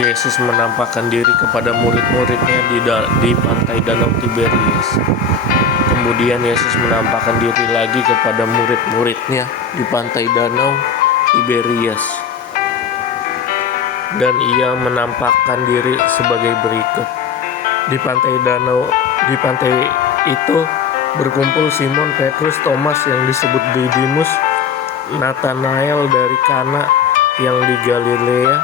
Yesus menampakkan diri kepada murid-muridnya di pantai Danau Tiberias. Kemudian Yesus menampakkan diri lagi kepada murid-muridnya di pantai Danau Tiberias. Dan ia menampakkan diri sebagai berikut. Di pantai itu berkumpul Simon Petrus, Thomas yang disebut Didimus, Nathanael dari Kana yang di Galilea,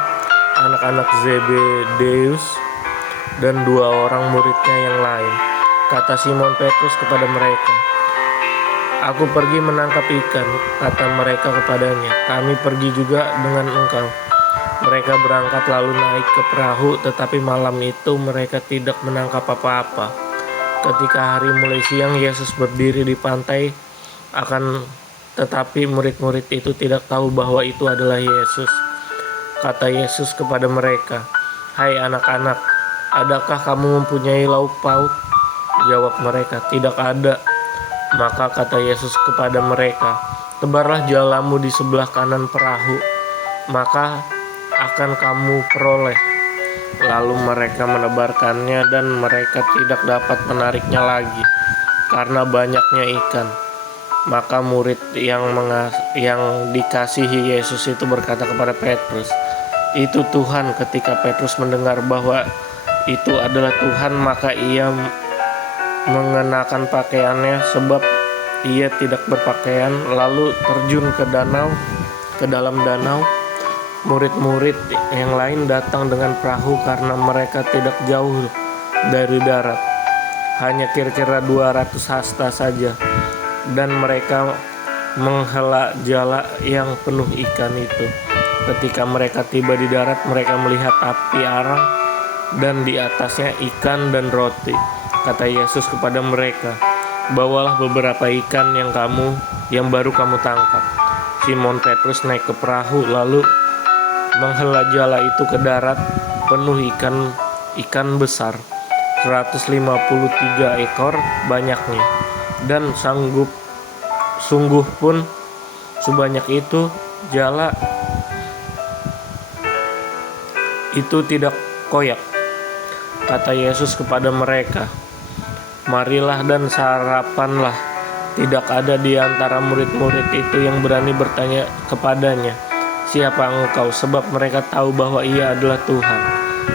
anak-anak Zebedeus, dan 2 orang muridnya yang lain. Kata Simon Petrus kepada mereka, "Aku pergi menangkap ikan." Kata mereka kepadanya, "Kami pergi juga dengan engkau." Mereka berangkat lalu naik ke perahu, tetapi malam itu mereka tidak menangkap apa-apa. Ketika hari mulai siang, Yesus berdiri di pantai, tetapi murid-murid itu tidak tahu bahwa itu adalah Yesus. Kata Yesus kepada mereka, "Hai anak-anak, adakah kamu mempunyai lauk pauk?" Jawab mereka, "Tidak ada." Maka kata Yesus kepada mereka, "Tebarlah jalamu di sebelah kanan perahu, maka akan kamu peroleh." Lalu mereka menebarkannya dan mereka tidak dapat menariknya lagi karena banyaknya ikan. Maka murid yang dikasihi Yesus itu berkata kepada Petrus, "Itu Tuhan." Ketika Petrus mendengar bahwa itu adalah Tuhan, maka ia mengenakan pakaiannya, sebab ia tidak berpakaian, lalu terjun ke dalam danau. Murid-murid yang lain datang dengan perahu karena mereka tidak jauh dari darat, hanya kira-kira 200 hasta saja, dan mereka menghela jala yang penuh ikan itu. Ketika mereka tiba di darat, mereka melihat api arang dan di atasnya ikan dan roti. Kata Yesus kepada mereka, "Bawalah beberapa ikan yang baru kamu tangkap." Simon Petrus naik ke perahu lalu menghela jala itu ke darat, penuh ikan besar, 153 ekor banyaknya. Dan sungguh pun sebanyak itu, jala itu tidak koyak. Kata Yesus kepada mereka, "Marilah dan sarapanlah." Tidak ada di antara murid-murid itu yang berani bertanya kepadanya, "Siapa engkau?" Sebab mereka tahu bahwa ia adalah Tuhan.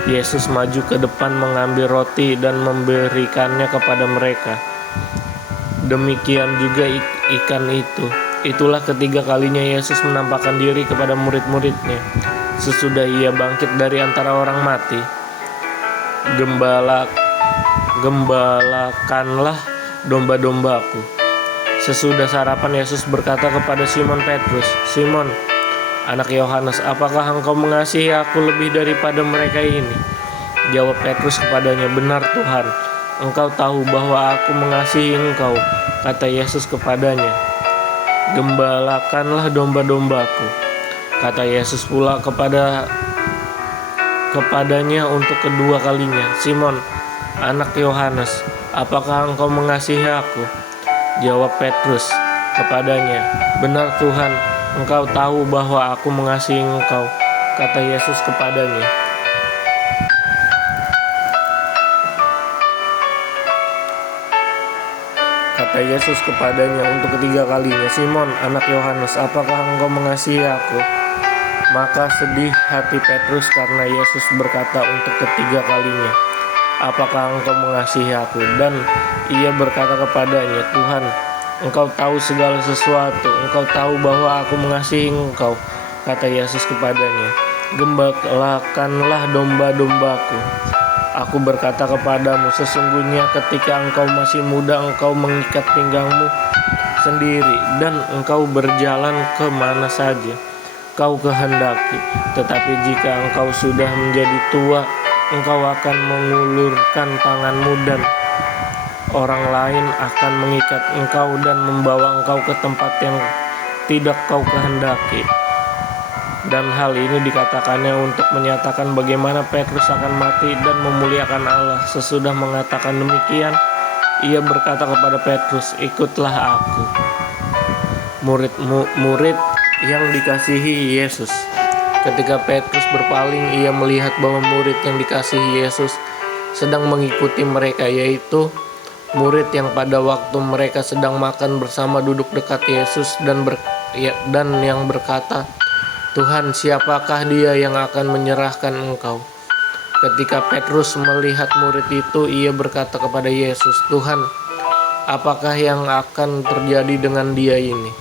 Yesus maju ke depan mengambil roti dan memberikannya kepada mereka. Demikian juga ikan itu. Itulah ketiga kalinya Yesus menampakkan diri kepada murid-muridnya. Sesudah ia bangkit dari antara orang mati, gembalakanlah domba-dombaku. Sesudah sarapan, Yesus berkata kepada Simon Petrus, "Simon, anak Yohanes, apakah engkau mengasihi aku lebih daripada mereka ini?" Jawab Petrus kepadanya, "Benar Tuhan, engkau tahu bahwa aku mengasihi engkau." Kata Yesus kepadanya, "Gembalakanlah domba-dombaku." Kata Yesus pula kepadanya untuk kedua kalinya, "Simon, anak Yohanes, apakah engkau mengasihi aku?" Jawab Petrus kepadanya, "Benar Tuhan, engkau tahu bahwa aku mengasihi engkau." Kata Yesus kepadanya untuk ketiga kalinya, "Simon, anak Yohanes, apakah engkau mengasihi aku?" Maka sedih hati Petrus karena Yesus berkata untuk ketiga kalinya, "Apakah engkau mengasihi aku?" Dan ia berkata kepadanya, "Tuhan, engkau tahu segala sesuatu, engkau tahu bahwa aku mengasihi engkau." Kata Yesus kepadanya, "Gembalakanlah domba-dombaku. Aku berkata kepadamu, sesungguhnya ketika engkau masih muda, engkau mengikat pinggangmu sendiri, dan engkau berjalan kemana saja kau kehendaki. Tetapi jika engkau sudah menjadi tua, engkau akan mengulurkan tanganmu, dan orang lain akan mengikat engkau dan membawa engkau ke tempat yang tidak kau kehendaki." Dan hal ini dikatakannya untuk menyatakan bagaimana Petrus akan mati dan memuliakan Allah. Sesudah mengatakan demikian, ia berkata kepada Petrus, "Ikutlah aku." Murid yang dikasihi Yesus. Ketika Petrus berpaling, ia melihat bahwa murid yang dikasihi Yesus sedang mengikuti mereka, yaitu murid yang pada waktu mereka sedang makan bersama duduk dekat Yesus dan yang berkata, "Tuhan, siapakah dia yang akan menyerahkan Engkau?" Ketika Petrus melihat murid itu, ia berkata kepada Yesus, "Tuhan, apakah yang akan terjadi dengan dia ini?"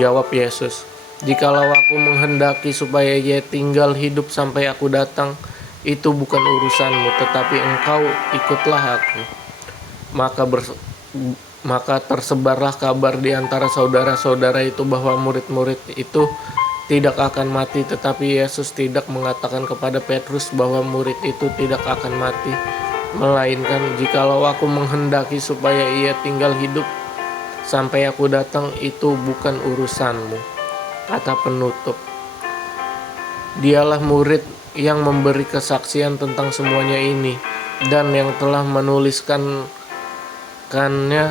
Jawab Yesus, "Jikalau aku menghendaki supaya ia tinggal hidup sampai aku datang, itu bukan urusanmu, tetapi engkau ikutlah aku." Maka tersebarlah kabar di antara saudara-saudara itu bahwa murid-murid itu tidak akan mati, tetapi Yesus tidak mengatakan kepada Petrus bahwa murid itu tidak akan mati, melainkan, "Jikalau aku menghendaki supaya ia tinggal hidup sampai aku datang, itu bukan urusanmu." Kata penutup. Dialah murid yang memberi kesaksian tentang semuanya ini dan yang telah menuliskannya,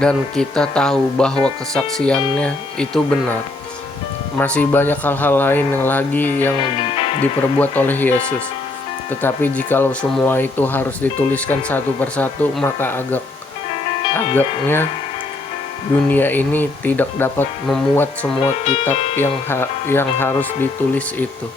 dan kita tahu bahwa kesaksiannya itu benar. Masih banyak hal-hal lain yang lagi yang diperbuat oleh Yesus. Tetapi jikalau semua itu harus dituliskan satu persatu, maka agaknya dunia ini tidak dapat memuat semua kitab yang harus ditulis itu.